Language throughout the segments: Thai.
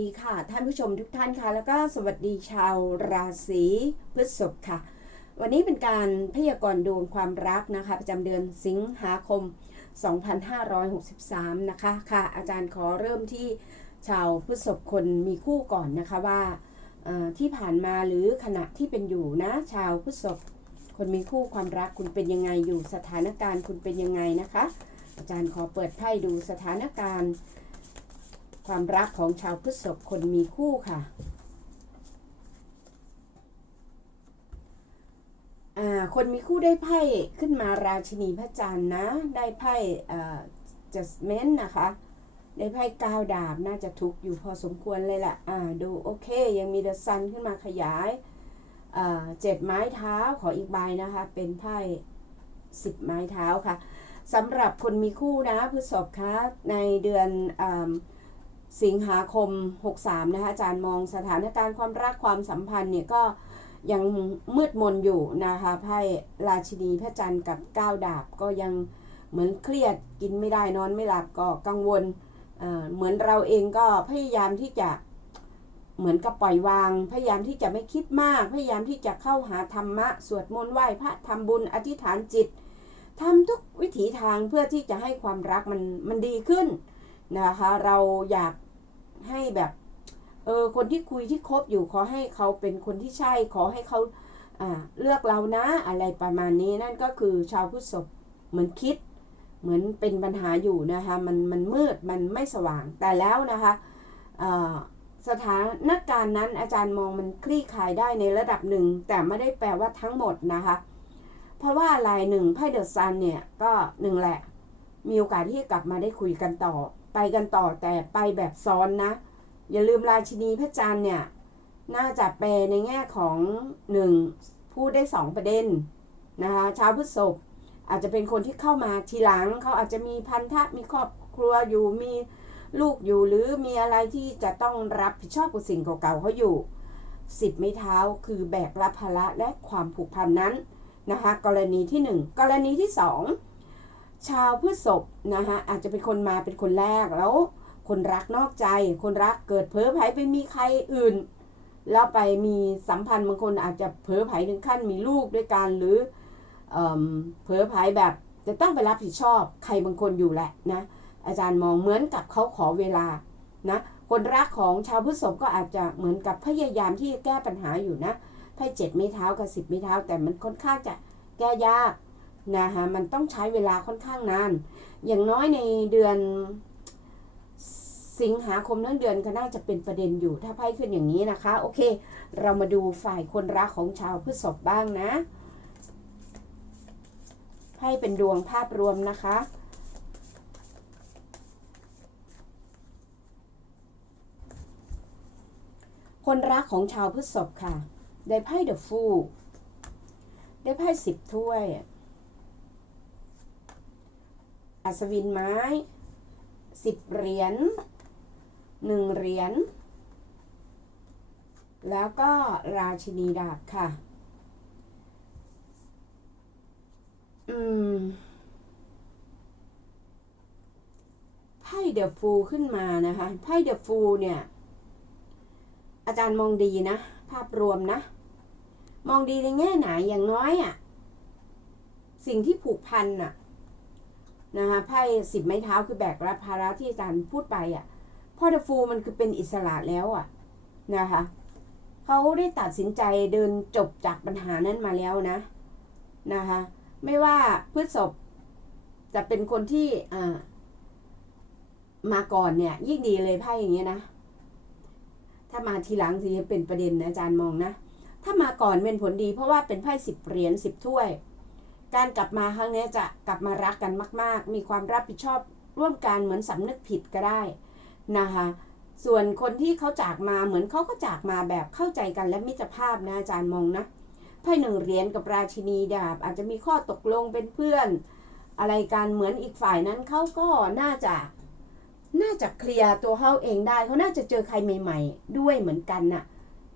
ดีค่ะ ท่านผู้ชมทุกท่านค่ะ แล้วก็สวัสดีชาวราศีพฤษภค่ะ วันนี้เป็นการพยากรณ์ดวงความรักนะคะ ประจำเดือนสิงหาคม 2563 นะคะค่ะ อาจารย์ขอเริ่มที่ชาวพฤษภคนมีคู่ก่อนนะคะว่าที่ผ่านมาหรือขณะที่เป็นอยู่นะ ชาวพฤษภคนมีคู่ความรักคุณเป็นยังไงอยู่สถานการณ์คุณเป็นยังไงนะคะ อาจารย์ขอเปิดไพ่ดูสถานการณ์ ความรักของชาวพฤษภคนมีคู่ค่ะคนมีคู่ได้ไพ่ขึ้นมาราชินีพระจันทร์นะ ได้ไพ่จัสเมนนะคะ ได้ไพ่ก้าวดาบน่าจะทุกอยู่พอสมควรเลยแหละะดูโอเค ยังมีเดอะซันขึ้นมาขยายเจ็ดไม้เท้าขออีกใบนะคะ เป็นไพ่สิบไม้เท้าค่ะสำหรับคนมีคู่นะพฤษภคะในเดือนอ สิงหาคม 63 นะคะอาจารย์มองสถานการณ์ความรักความสัมพันธ์เนี่ยก็ยังมืดมนอยู่นะคะไพ่ราชินีพระจันทร์กับก้าวดาบก็ยังเหมือนเครียดกินไม่ได้นอนไม่หลับก็กังวลเหมือนเราเองก็พยายามที่จะเหมือนกับปล่อยวาง พยายามที่จะไม่คิดมาก พยายามที่จะเข้าหาธรรมะ สวดมนต์ไหว้พระทำบุญอธิษฐานจิตทำทุกวิถีทางเพื่อที่จะให้ความรักมันมันดีขึ้น นะคะ เราอยากให้แบบเออคนที่คุยที่คบอยู่ขอให้เขาเป็นคนที่ใช่ขอให้เขาเลือกเรานะอะไรประมาณนี้นั่นก็คือชาวพุทธศพเหมือนคิด เหมือนเป็นปัญหาอยู่นะคะมันมันมืดมันไม่สว่างแต่แล้วนะคะสถานการณ์นั้นอาจารย์มองมันคลี่คลายได้ในระดับหนึ่ง แต่ไม่ได้แปลว่าทั้งหมดนะคะ เพราะว่าลายหนึ่งไพ่เดอะซันเนี่ยก็หนึ่งแหละ มีโอกาสที่กลับมาได้คุยกันต่อ ไปกันต่อแต่ไปแบบซ้อนนะ อย่าลืมราชินีพระจันทร์เนี่ย น่าจะแปลในแง่ของหนึ่งพูดได้สองประเด็นนะคะชาวพฤษภอาจจะเป็นคนที่เข้ามาทีหลังเขาอาจจะมีพันธะมีครอบครัวอยู่มีลูกอยู่หรือมีอะไรที่จะต้องรับผิดชอบกับสิ่งเก่าๆเขาอยู่สิบไม่เท้าคือแบกรับภาระและความผูกพันนั้นนะคะกรณีที่ 1 กรณีที่ 2 ชาวพฤษภนะคะอาจจะเป็นคนมาเป็นคนแรกแล้ว คนรักนอกใจ คนรักเกิดเพ้อไผ่ไปมีใครอื่น แล้วไปมีสัมพันธ์บางคนอาจจะเพ้อไผ่ถึงขั้นมีลูกด้วยกันหรือเพ้อไผ่แบบจะต้องไปรับผิดชอบใครบางคนอยู่แหละนะอาจารย์มองเหมือนกับเขาขอเวลานะคนรักของชาวพฤษภก็อาจจะเหมือนกับพยายามที่จะแก้ปัญหาอยู่นะไพ่เจ็ดไม้เท้ากับสิบไม้เท้าแต่มันค่อนข้างจะแก้ยาก นะคะมันต้องใช้เวลาค่อนข้างนาน อย่างน้อยในเดือนสิงหาคมทั้งเดือนก็น่าจะเป็นประเด็นอยู่ถ้าไพ่ขึ้นอย่างนี้นะคะ โอเค เรามาดูฝ่ายคนรักของชาวพฤษภบ้างนะไพ่เป็นดวงภาพรวมนะคะคนรักของชาวพฤษภค่ะ ได้ไพ่เดอะฟูได้ไพ่สิบถ้วย อัศวินไม้สิบเหรียญหนึ่งเหรียญแล้วก็ราชินีดาบค่ะ อืม ไพ่เดอะฟูขึ้นมานะคะ ไพ่เดอะฟูเนี่ย อาจารย์มองดีนะ ภาพรวมนะ มองดีในแง่ไหนอย่างน้อยอะ่ะ สิ่งที่ผูกพันน่ะ นะคะไพ่สิบไม้เท้าคือแบกรับภาระที่อาจารย์พูดไปอะ่ะพ่อเดฟูมันคือเป็นอิสระแล้วอะ่ะนะคะเขาได้ตัดสินใจเดินจบจากปัญหานั้นมาแล้วนะนะคะไม่ว่าพฤษภจะเป็นคนที่อ่ามาก่อนเนี่ย ยิ่งดีเลยไพ่อย่างเงี้ยนะ ถ้ามาทีหลังสิเป็นประเด็นนะอาจารย์มองนะ ถ้ามาก่อนเป็นผลดีเพราะว่าเป็นไพ่สิบเหรียญสิบถ้วย การกลับมาครั้งนี้จะกลับมารักกันมาก ๆ มีความรับผิดชอบร่วมกันเหมือนสำนึกผิดก็ได้นะคะ ส่วนคนที่เขาจากมาเหมือนเขาก็จากมาแบบเข้าใจกันและมิตรภาพนะอาจารย์มองนะไพ่หนึ่งเหรียญกับราชินีดาบ อาจจะมีข้อตกลงเป็นเพื่อน อะไรกันเหมือนอีกฝ่ายนั้นเขาก็น่าจะน่าจะเคลียร์ตัวเขาเองได้เขาน่าจะเจอใครใหม่ ๆ ด้วยเหมือนกันน่ะ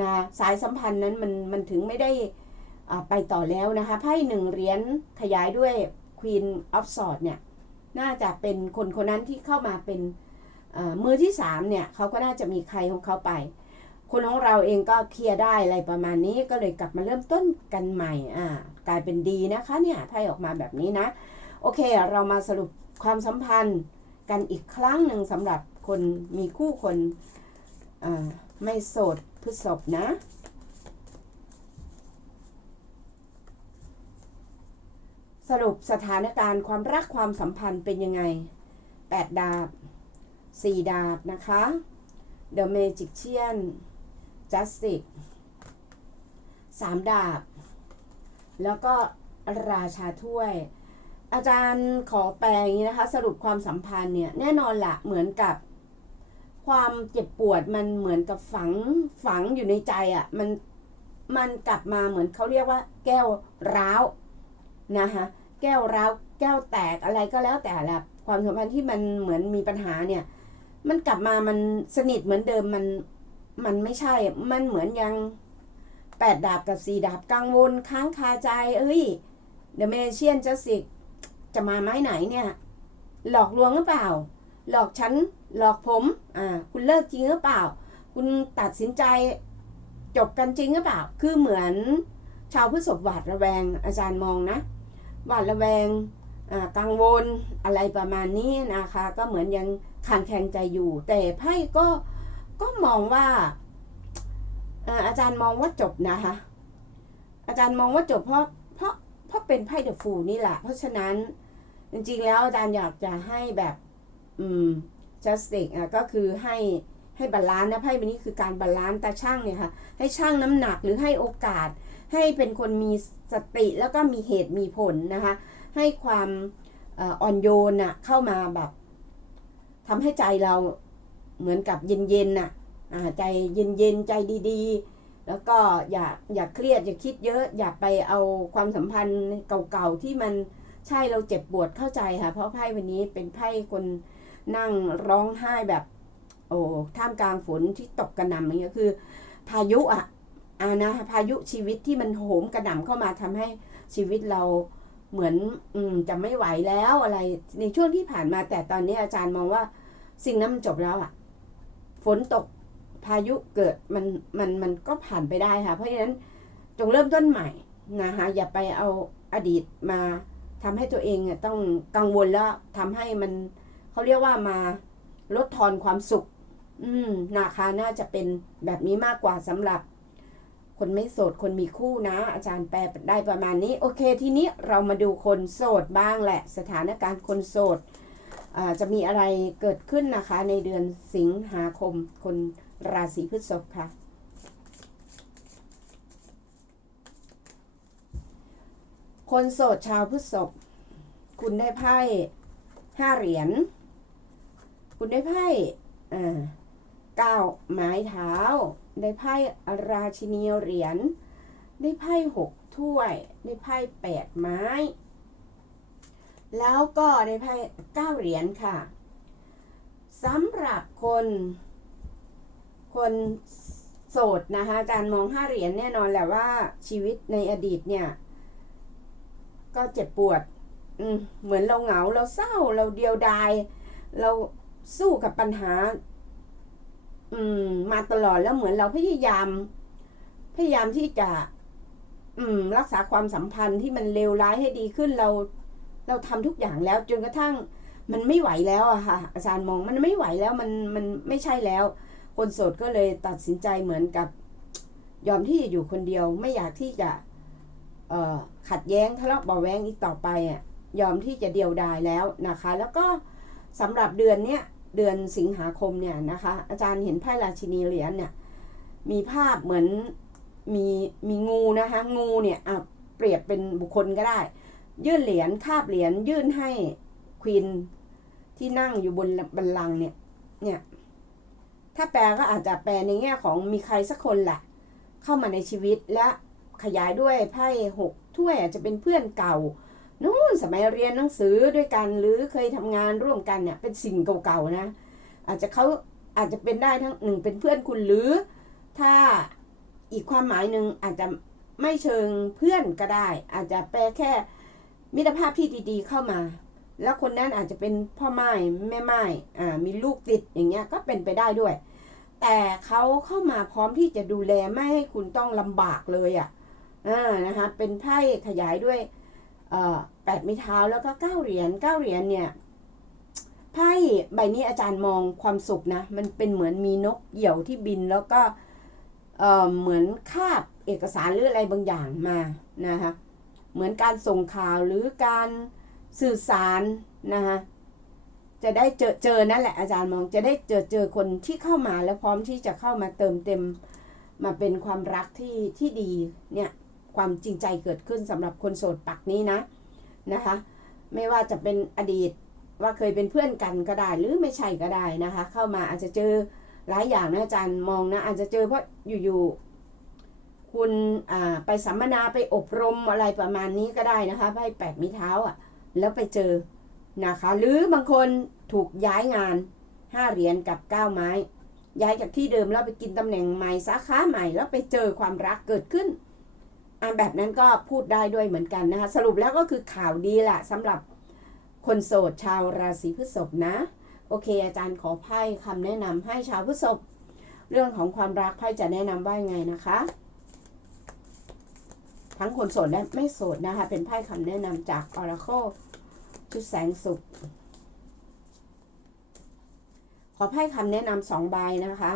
นะสายสัมพันธ์นั้นมันมันถึงไม่ได้ ไปต่อแล้วนะคะไพ่หนึ่งเหรียญขยายด้วย Queen of Swords เนี่ย น่าจะเป็นคนคนนั้นที่เข้ามาเป็นมือที่สามเนี่ยเขาก็น่าจะมีใครของเขาไป คนของเราเองก็เคลียร์ได้อะไรประมาณนี้ก็เลยกลับมาเริ่มต้นกันใหม่อ่ากลายเป็นดีนะคะเนี่ยไพ่ออกมาแบบนี้นะ โอเคเรามาสรุปความสัมพันธ์กันอีกครั้งหนึ่งสำหรับคนมีคู่คนไม่โสดพฤษภนะ สรุปสถานการณ์ความรักความสัมพันธ์เป็นยังไง 8 ดาบ 4 ดาบนะคะ The Magician Justice 3 ดาบ แล้วก็ราชาถ้วย อาจารย์ขอแปลงนี้นะคะ สรุปความสัมพันธ์เนี่ยแน่นอนละเหมือนกับความเจ็บปวดมันเหมือนกับฝังฝังอยู่ในใจอะ่ะมันมันกลับมาเหมือนเขาเรียกว่า แก้วร้าวนะคะ แก้วร้าวแก้วแตกอะไรก็แล้วแต่ละความสัมพันธ์ที่มันเหมือนมีปัญหาเนี่ย มันกลับมามันสนิทเหมือนเดิมมันมันไม่ใช่ มันเหมือนยังแปดดาบกับสี่ดาบกังวลค้างคาใจ เอ้ยเดเมเชียนจะสิกจะมาไม้ไหนเนี่ย หลอกลวงหรือเปล่า หลอกฉันหลอกผม อ่า คุณเลิกจริงหรือเปล่า คุณตัดสินใจจบกันจริงหรือเปล่า คือเหมือนชาวพฤษภหวาดระแวงอาจารย์มองนะ หวาดระแวงกังวลอะไรประมาณนี้นะคะ ก็เหมือนยังขันแข็งใจอยู่ แต่ไพ่ก็ก็มองว่าอาจารย์มองว่าจบนะคะ อาจารย์มองว่าจบเพราะเพราะเพราะเป็นไพ่เดอะฟูนี่แหละ เพราะฉะนั้นจริงๆแล้วอาจารย์อยากจะให้แบบอืม justice อะก็คือให้ให้บาลานซ์นะไพ่ใบนี้คือการบาลานซ์ตาช่างเนี่ยค่ะ ให้ช่างน้ำหนักหรือให้โอกาสให้เป็นคนมี สติแล้วก็มีเหตุมีผลนะคะ ให้ความอ่อนโยนน่ะเข้ามาแบบทำให้ใจเราเหมือนกับเย็นๆน่ะใจเย็นๆใจดีๆ แล้วก็อย่าอย่าเครียดอย่าคิดเยอะ อย่าไปเอาความสัมพันธ์เก่าๆที่มันใช่เราเจ็บปวดเข้าใจค่ะ เพราะไพ่วันนี้เป็นไพ่คนนั่งร้องไห้แบบ โอ้ท่ามกลางฝนที่ตกกระหน่ำอย่างเงี้ยคือ พายุอะ อ่านะพายุชีวิตที่มันโหมกระหน่ำเข้ามาทำให้ชีวิตเราเหมือนอืมจะไม่ไหวแล้วอะไร ในช่วงที่ผ่านมาแต่ตอนนี้อาจารย์มองว่า สิ่งนั้นมันจบแล้วอะ ฝนตกพายุเกิดมันมันมันก็ผ่านไปได้ค่ะ เพราะฉะนั้นจงเริ่มต้นใหม่นะคะอย่าไปเอาอดีตมาทำให้ตัวเองอะต้องกังวลแล้วทำให้มันเขาเรียกว่ามาลดทอนความสุข อืมนะคะน่าจะเป็นแบบนี้มากกว่าสำหรับ คนไม่โสดคนมีคู่นะ อาจารย์แปลได้ประมาณนี้ โอเคทีนี้เรามาดูคนโสดบ้างแหละ สถานการณ์คนโสดจะมีอะไรเกิดขึ้นนะคะ ในเดือนสิงหาคม คนราศีพฤษภค่ะคนโสดชาวพฤษภคุณได้ไพ่ห้าเหรียญ คุณได้ไพ่อ่าเก้าไม้เท้า ได้ไพ่ราชินีเหรียญ ได้ไพ่หกถ้วย ได้ไพ่แปดไม้ แล้วก็ได้ไพ่เก้าเหรียญค่ะสำหรับคน คนโสดนะคะอารมองห้าเหรียญแน่นอนแหละว่าชีวิตในอดีตเนี่ย ก็เจ็บปวด เหมือนเราเหงาเราเศร้าเราเดียวดาย เราสู้กับปัญหา อืม มาตลอดแล้วเหมือนเราพยายาม พยายามที่จะ อืม รักษาความสัมพันธ์ที่มันเลวร้ายให้ดีขึ้นเรา เราทำทุกอย่างแล้ว จนกระทั่ง มันไม่ไหวแล้วอะค่ะ อาจารย์มองมันไม่ไหวแล้วมันมันไม่ใช่แล้ว คนโสดก็เลยตัดสินใจเหมือนกับ ยอมที่จะอยู่คนเดียว ไม่อยากที่จะ เอ่อ ขัดแย้งทะเลาะเบาแวงอีกต่อไปอะยอมที่จะเดียวดายแล้วนะคะ แล้วก็สำหรับเดือนเนี้ย เดือนสิงหาคมเนี่ยนะคะ อาจารย์เห็นไพ่ราชินีเหรียญเนี่ยมีภาพเหมือนมีมีงูนะคะ งูเนี่ยอะเปรียบเป็นบุคคลก็ได้ ยื่นเหรียญคาบเหรียญยื่นให้ควีนที่นั่งอยู่บนบัลลังเนี่ยเนี่ยถ้าแปลก็อาจจะแปลในแง่ของมีใครสักคนแหละเข้ามาในชีวิตและขยายด้วยไพ่หกถ้วยอาจจะเป็นเพื่อนเก่า นู่นสมัยเรียนหนังสือด้วยกันหรือเคยทำงานร่วมกันเนี่ยเป็นสิ่งเก่าๆนะ อาจจะเขาอาจจะเป็นได้ทั้งหนึ่งเป็นเพื่อนคุณหรือ ถ้าอีกความหมายหนึ่งอาจจะไม่เชิงเพื่อนก็ได้ อาจจะแปลแค่มิตรภาพที่ดีๆเข้ามา แล้วคนนั้นอาจจะเป็นพ่อไม้แม่ไม้อ่ามีลูกติดอย่างเงี้ยก็เป็นไปได้ด้วย แต่เขาเข้ามาพร้อมที่จะดูแลไม่ให้คุณต้องลำบากเลยอะ่ะอ่านะคะเป็นไพ่ขยายด้วย แปดไม้เท้าแล้วก็เก้าเหรียญเก้าเหรียญเนี่ยไพ่ใบนี้อาจารย์มองความสุขนะ มันเป็นเหมือนมีนกเหยี่ยวที่บินแล้วก็เเหมือนคาบเอกสารหรืออะไรบางอย่างมานะคะเหมือนการส่งข่าวหรือการสื่อสารนะคะจะได้เจอเจอนั่นแหละอาจารย์มองจะได้เจอเจอคนที่เข้ามาแล้วพร้อมที่จะเข้ามาเติมเต็มมาเป็นความรักที่ที่ดีเนี่ย ความจริงใจเกิดขึ้นสำหรับคนโสดปักนี้นะนะคะ ไม่ว่าจะเป็นอดีตว่าเคยเป็นเพื่อนกันก็ได้หรือไม่ใช่ก็ได้นะคะ เข้ามาอาจจะเจอหลายอย่างนะอาจารย์มองนะอาจจะเจอเพราะอยู่ๆคุณอ่าไปสัมมนาไปอบรมอะไรประมาณนี้ก็ได้นะคะไพ่แปดมีเท้าอะแล้วไปเจอนะคะ หรือบางคนถูกย้ายงานห้าเหรียญกับเก้าไม้ ย้ายจากที่เดิมแล้วไปกินตำแหน่งใหม่สาขาใหม่แล้วไปเจอความรักเกิดขึ้น แบบนั้นก็พูดได้ด้วยเหมือนกันนะคะ สรุปแล้วก็คือข่าวดีแหละสำหรับคนโสดชาวราศีพฤษภนะ โอเค อาจารย์ขอไพ่คำแนะนำให้ชาวพฤษภเรื่องของความรักไพ่จะแนะนำว่ายังไงนะคะ ทั้งคนโสดและไม่โสดนะคะ เป็นไพ่คำแนะนำจาก Oracle ชุดแสงสุขขอไพ่คำแนะนำสองใบนะคะ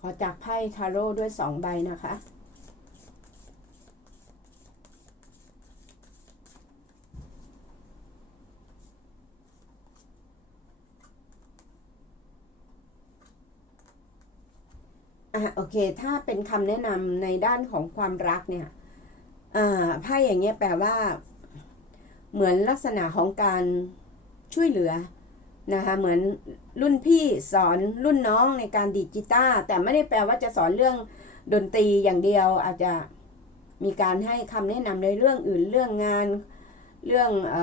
ขอ จากไพ่ทาโร่ด้วยสองใบนะคะ อะโอเค ถ้าเป็นคำแนะนำในด้านของความรักเนี่ยไพ่อย่างเงี้ยแปลว่า เหมือนลักษณะของการช่วยเหลือ นะคะเหมือนรุ่นพี่สอนรุ่นน้องในการดีดกีตาร์แต่ไม่ได้แปลว่าจะสอนเรื่องดนตรีอย่างเดียวอาจจะมีการให้คำแนะนำในเรื่องอื่นเรื่องงานเรื่องอ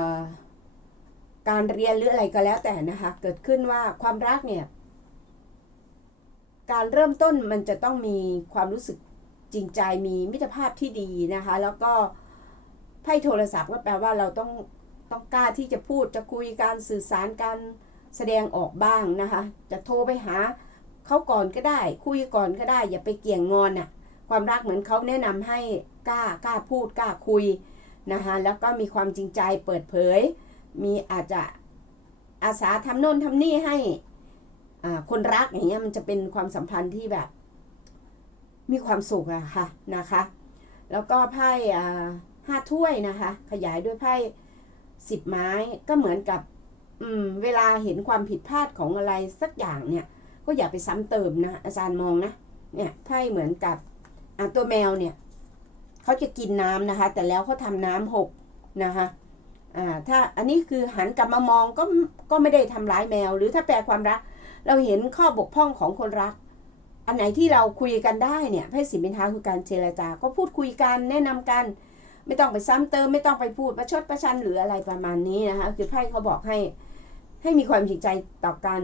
การเรียนหรืออะไรก็แล้วแต่นะคะเกิดขึ้นว่าความรักเนี่ย การเริ่มต้นมันจะต้องมีความรู้สึกจริงใจมีมิตรภาพที่ดีนะคะ แล้วก็ไพ่โทรศัพท์ก็แปลว่าเราต้องต้องกล้าที่จะพูดจะคุยการสื่อสารการ แสดงออกบ้างนะคะ จะโทรไปหาเขาก่อนก็ได้ คุยก่อนก็ได้ อย่าไปเกี่ยงงอนน่ะ ความรักเหมือนเขาแนะนำให้กล้ากล้าพูดกล้าคุยนะคะแล้วก็มีความจริงใจเปิดเผย มีอาจจะอาสาทำโน่นทำนี่ให้คนรักอย่างเงี้ยมันจะเป็นความสัมพันธ์ที่แบบ มีความสุขอะค่ะนะคะ แล้วก็ไพ่ห้าถ้วยนะคะ ขยายด้วยไพ่สิบไม้ก็เหมือนกับ อืม เวลาเห็นความผิดพลาดของอะไรสักอย่างเนี่ย ก็อย่าไปซ้ำเติมนะอาจารย์มองนะเนี่ยไพ่เหมือนกับอะตัวแมวเนี่ยเขาจะกินน้ำนะคะ แต่แล้วเขาทำน้ำหกนะคะอ่าถ้าอันนี้คือหันกลับมามองก็ก็ไม่ได้ทำร้ายแมว หรือถ้าแปลความรัก เราเห็นข้อบกพร่องของคนรัก อันไหนที่เราคุยกันได้เนี่ยไพ่สิบินทาคือการเจรจาก็พูดคุยกันแนะนำกัน ไม่ต้องไปซ้ำเติม ไม่ต้องไปพูดประชดประชันหรืออะไรประมาณนี้นะคะคือไพ่เขาบอกให้ ให้มีความจริงใจต่อกัน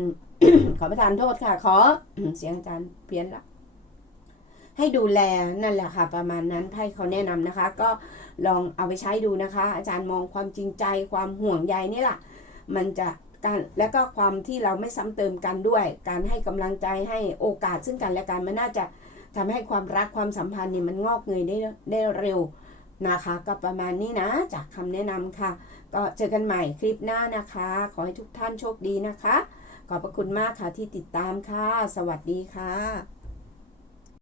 ขอประทานโทษค่ะ ขอเสียงอาจารย์เพี้ยนละให้ดูแลนั่นแหละค่ะ ประมาณนั้นไพ่เขาแนะนำนะคะ ก็ลองเอาไปใช้ดูนะคะ อาจารย์มองความจริงใจความห่วงใยนี่แหละมันจะการและก็ความที่เราไม่ซ้ำเติมกันด้วย การให้กำลังใจให้โอกาสซึ่งกันและกันมันน่าจะทำให้ความรักความสัมพันธ์นี่มันงอกเงยได้ได้เร็ว นะคะ ก็ประมาณนี้นะ จากคำแนะนำค่ะ ก็เจอกันใหม่คลิปหน้านะคะ ขอให้ทุกท่านโชคดีนะคะ ขอบพระคุณมากค่ะที่ติดตามค่ะ สวัสดีค่ะ